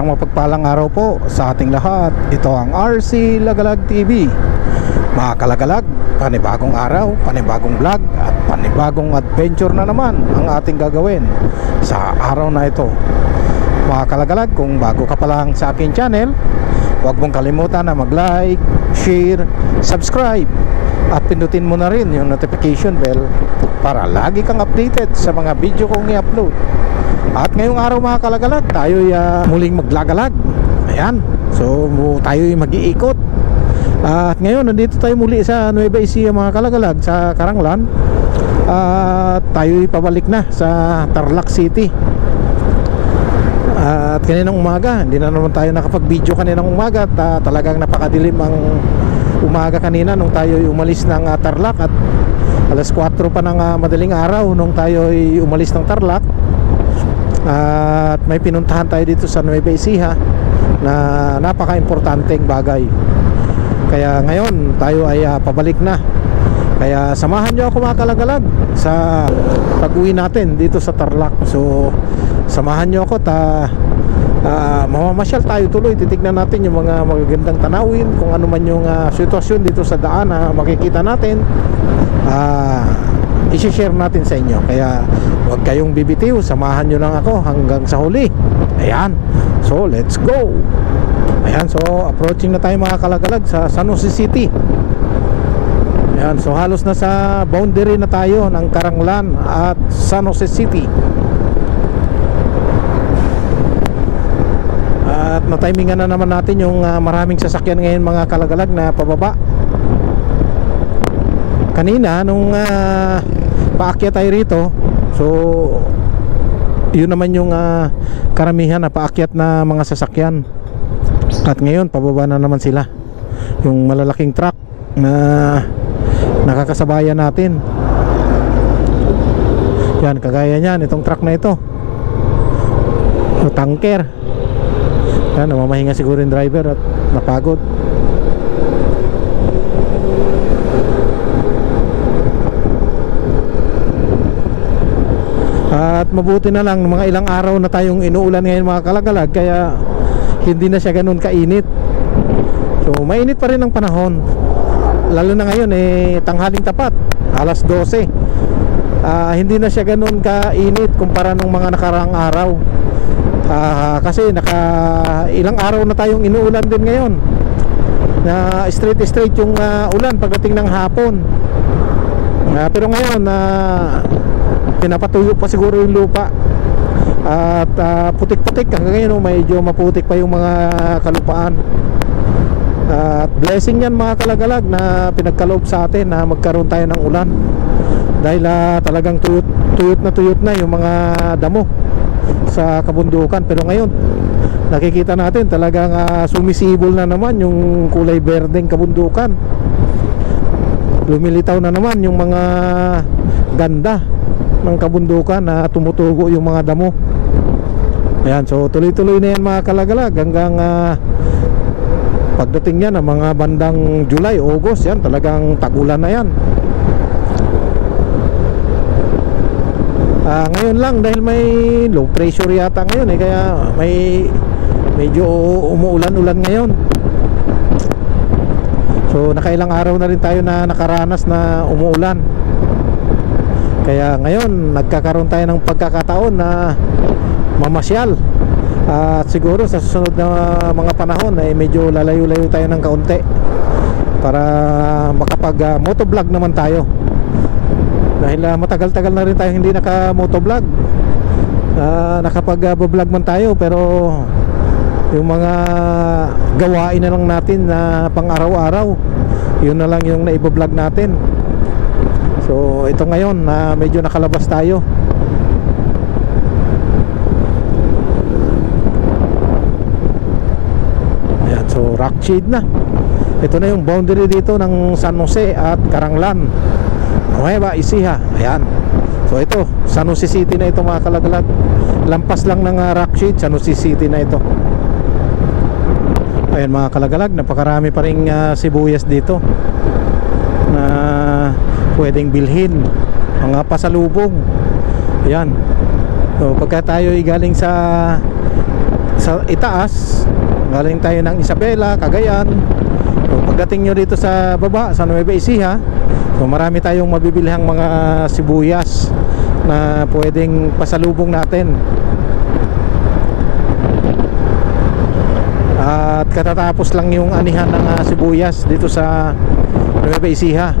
Isang mapagpalang araw po sa ating lahat. Ito ang RC Lagalag TV. Mga kalagalag, panibagong araw, panibagong vlog at panibagong adventure na naman ang ating gagawin sa araw na ito. Mga kalagalag, kung bago ka pa lang sa aking channel, huwag mong kalimutan na mag-like, share, subscribe at pindutin mo na rin yung notification bell para lagi kang updated sa mga video kong i-upload. At ngayong araw mga kalagalag, tayo'y muling maglagalag. Ayan, so tayo'y mag-iikot. At ngayon nandito tayo muli sa Nueva Ecija mga kalagalag, sa Caranglan. At tayo'y pabalik na sa Tarlac City. At kaninang umaga, hindi na naman tayo nakapag-video kaninang umaga. At talagang napakadilim ang umaga kanina nung tayo'y umalis ng Tarlac. At alas 4 pa ng madaling araw nung tayo'y umalis ng Tarlac. At may pinuntahan tayo dito sa Nueva Ecija na napaka-importanteng bagay. Kaya ngayon tayo ay pabalik na. Kaya samahan nyo ako mga kalagalag sa pag-uwi natin dito sa Tarlac. So samahan nyo ako mamamasyal tayo tuloy. Titignan natin yung mga magagandang tanawin, kung ano man yung sitwasyon dito sa daan na makikita natin. I-share natin sa inyo. Kaya huwag kayong bibitiw, samahan nyo lang ako hanggang sa huli. Ayan, so let's go. Ayan, so approaching na tayo mga kalagalag sa San Jose City. Ayan, so halos na sa boundary na tayo ng Caranglan at San Jose City. At na-timingan na naman natin yung maraming sasakyan ngayon mga kalagalag na pababa. Kanina nung paakyat tayo rito, so yun naman yung karamihan na paakyat na mga sasakyan. At ngayon pababa na naman sila, yung malalaking truck na nakakasabayan natin. Yan, kagaya nyan, itong truck na ito, tanker. Yan, namamahinga siguro yung driver at napagod. At mabuti na lang, mga ilang araw na tayong inuulan ngayon mga kalagalag, kaya hindi na siya ganun kainit. So mainit pa rin ang panahon, lalo na ngayon tanghaling tapat, alas 12. Hindi na siya ganun kainit kumpara nung mga nakaraang araw. Kasi ilang araw na tayong inuulan din ngayon, na straight yung ulan pagdating ng hapon. Pero ngayon pinapatuyo pa siguro yung lupa. At putik-putik hanggang ngayon, medyo maputik pa yung mga kalupaan. At blessing yan mga kalagalag na pinagkaloob sa atin na magkaroon tayo ng ulan. Dahil talagang tuyot na yung mga damo sa kabundukan. Pero ngayon nakikita natin talagang sumisibol na naman yung kulay berdeng kabundukan. Lumilitaw na naman yung mga ganda ng kabundukan na tumutugo yung mga damo. Ayan, so tuloy-tuloy na yan mga kalagalag hanggang pagdating yan ng mga bandang July, August, yan talagang tagulan na yan. Ngayon lang dahil may low pressure yata ngayon kaya may medyo umuulan-ulan ngayon. So nakailang araw na rin tayo na nakaranas na umuulan. Kaya ngayon nagkakaroon tayo ng pagkakataon na mamasyal. At siguro sa susunod na mga panahon medyo lalayo-layo tayo ng kaunti para makapag motovlog naman tayo. Dahil matagal-tagal na rin tayo hindi naka-motovlog. Nakapag-vlog man tayo, pero yung mga gawain na lang natin na pang-araw-araw, yun na lang yung naibo-vlog natin. So ito ngayon na medyo nakalabas tayo. Ayan, so rock shade na. Ito na yung boundary dito ng San Jose at Caranglan, Nueva Ecija. Ayan, so ito San Jose City na ito mga kalagalag. Lampas lang ng rock shade, San Jose City na ito. Ayan mga kalagalag, napakarami pa ring sibuyas dito na pwedeng bilhin, mga pasalubong. Ayan, so pagka tayo galing sa sa itaas, galing tayo ng Isabela, Cagayan. So pagdating nyo dito sa baba, sa Nueva Ecija, so marami tayong mabibilhang mga sibuyas na pwedeng pasalubong natin. At katatapos lang yung anihan ng sibuyas dito sa Nueva Ecija.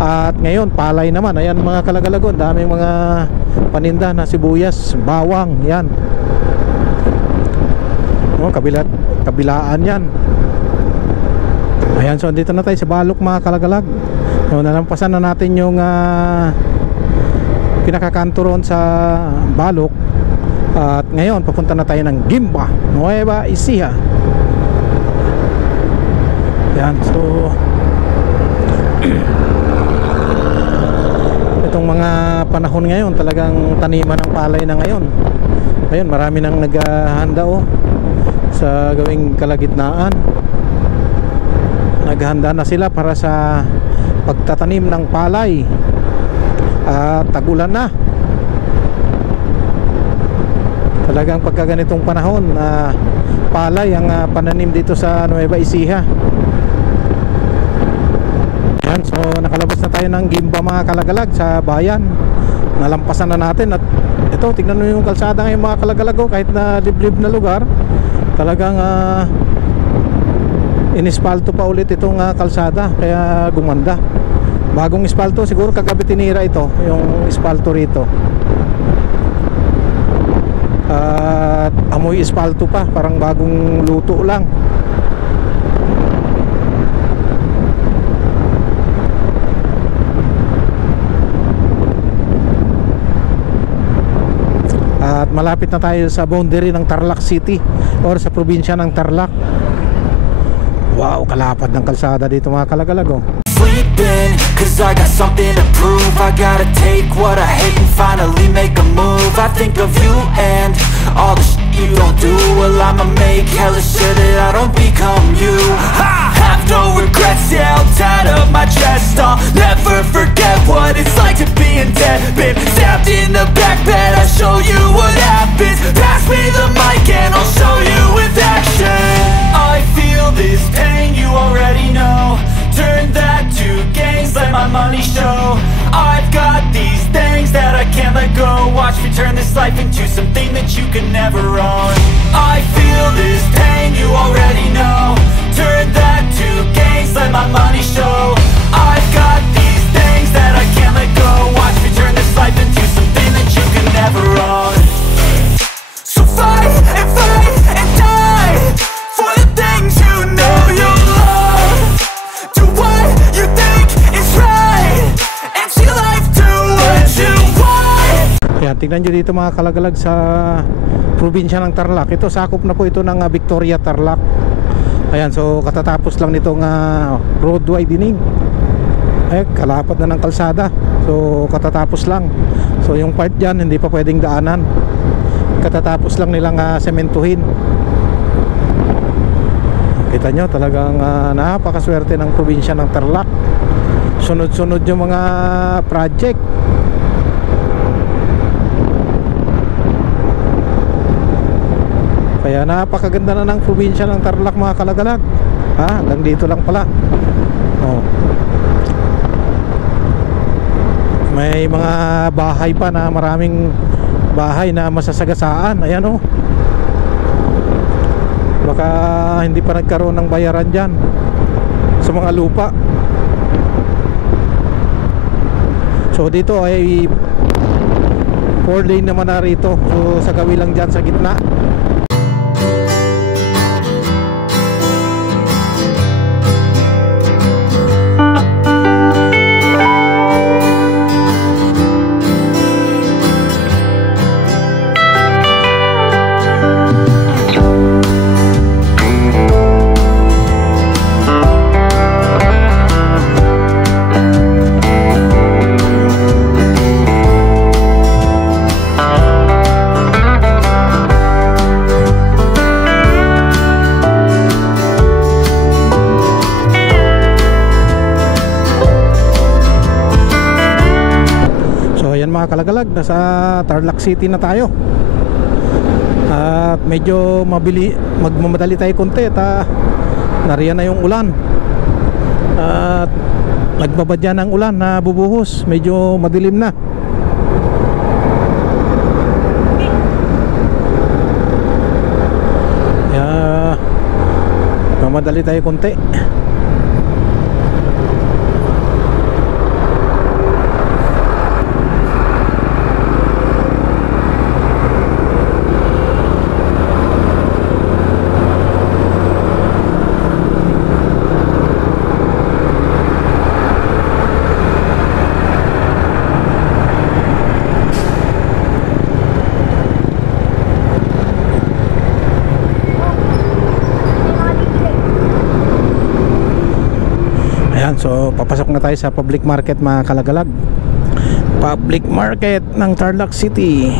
At ngayon palay naman, ayan mga kalagalagon, daming mga paninda na sibuyas, bawang, yan. Kabilaan yan. Ayan, so dito na tayo sa Balok mga kalagalag. So nalampasan na natin yung pinakakanto ron sa Balok. At ngayon papunta na tayo ng Gimba, Nueva Ecija. Ayan, so itong mga panahon ngayon, talagang taniman ng palay na ngayon. Ayun, marami nang naghahanda sa gawing kalagitnaan. Naghahanda na sila para sa pagtatanim ng palay. At tagulan na. Talagang pagka ganitong panahon, palay ang pananim dito sa Nueva Ecija. Yan, so nakalabas na tayo ng Gimba mga kalagalag sa bayan. Nalampasan na natin. At ito, tignan nyo yung kalsada ngayon mga kalagalag, kahit na liblib na lugar, talagang inispalto pa ulit itong kalsada, kaya gumanda. Bagong ispalto, siguro kagabi tinira ito, yung ispalto rito. At amoy ispalto pa, parang bagong luto lang. At malapit na tayo sa boundary ng Tarlac City or sa probinsya ng Tarlac. Wow, kalapad ng kalsada dito mga kalagalag. Sleeping, cause I got something to prove. I gotta take what I hate and finally make a move. I think of you and all the shit you don't do. Well, I'ma make hella sure that I don't become you. I have no regrets, yeah, I'll tie up my chest. I'll never forget what it's like to be in debt. Been stabbed in the back bed, I'll show you what happens. Pass me the mic and I'll show you with action. I feel this pain, you already know. Turn that to gains, let my money show. I've got these things that I can't let go. Watch me turn this life into something that you can never own. I feel this pain, you already know. Turn that to gains, let my money show. I've got these things that I can't let go. Watch me turn this life into something that you can never own. So fight and die for the things you know you love. Do what you think is right and see life do what you want. Yan, tingnan nyo dito mga kalagalag sa probinsya ng Tarlac. Ito, sakop na po ito ng Victoria, Tarlac. Ayan, so katatapos lang nitong road widening. Kalapad na ng kalsada. So katatapos lang. So yung part dyan hindi pa pwedeng daanan. Katatapos lang nilang sementuhin. Kita nyo, talagang napakaswerte ng probinsya ng Tarlac. Sunod-sunod yung mga project. Kaya napakaganda na ng probinsya ng Tarlac mga kalagalag. Hanggang dito lang pala. May mga bahay pa na maraming bahay na masasagasaan. Ayan baka hindi pa nagkaroon ng bayaran dyan sa mga lupa. So dito ay 4 lane naman na rito. So sa gawi lang dyan sa gitna. Mga kalagalag, nasa Tarlac City na tayo. At medyo magmamadali tayo konti at nariyan na yung ulan. At nagbabadya ng ulan na bubuhos, medyo madilim na. Kaya mamadali tayo konti. So papasok na tayo sa public market mga kalagalag. Public market ng Tarlac City.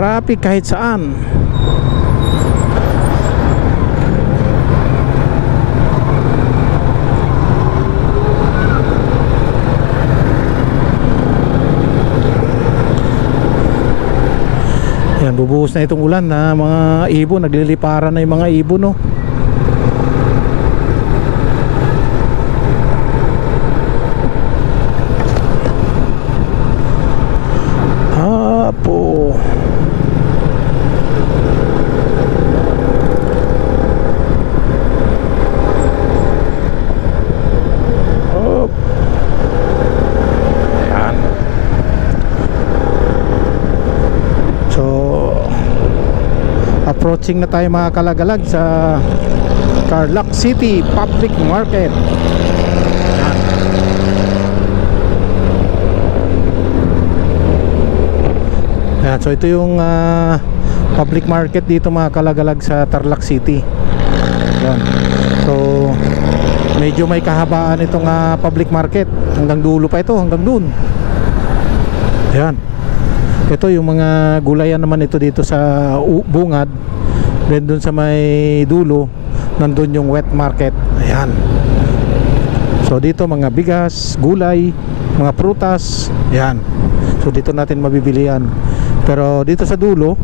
Traffic kahit saan. Yan, bubuhos na itong ulan na mga ibon, nagliliparan na yung mga ibon, no. Approaching na tayo mga kalagalag sa Tarlac City Public Market. Ayan, so ito yung public market dito mga kalagalag sa Tarlac City. Ayan. So medyo may kahabaan itong public market. Hanggang dulo pa ito, hanggang dun. Ayan. Ito yung mga gulayan naman ito dito sa bungad. Then dun sa may dulo, nandun yung wet market. Ayan. So dito mga bigas, gulay, mga prutas. Ayan. So dito natin mabibili yan. Pero dito sa dulo,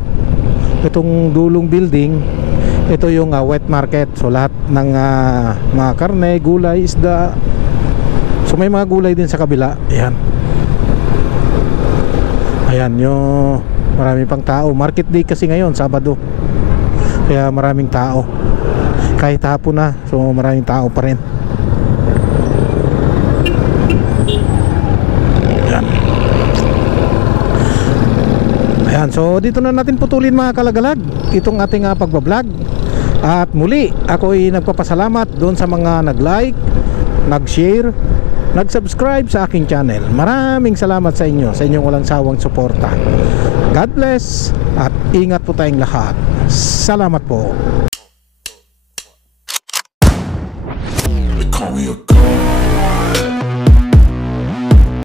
itong dulong building, ito yung wet market. So lahat ng mga karne, gulay, isda. So may mga gulay din sa kabila. Ayan. Ayan, yung marami pang tao. Market day kasi ngayon, Sabado. Kaya maraming tao. Kahit hapon na, so maraming tao pa rin. Ayan. Ayan, so dito na natin putulin mga kalagalag itong ating pagbablog. At muli, ako ay nagpapasalamat doon sa mga nag-like, nag-share, nag-subscribe sa aking channel. Maraming salamat sa inyo, sa inyong walang sawang suporta. God bless at ingat po tayong lahat. Salamat po.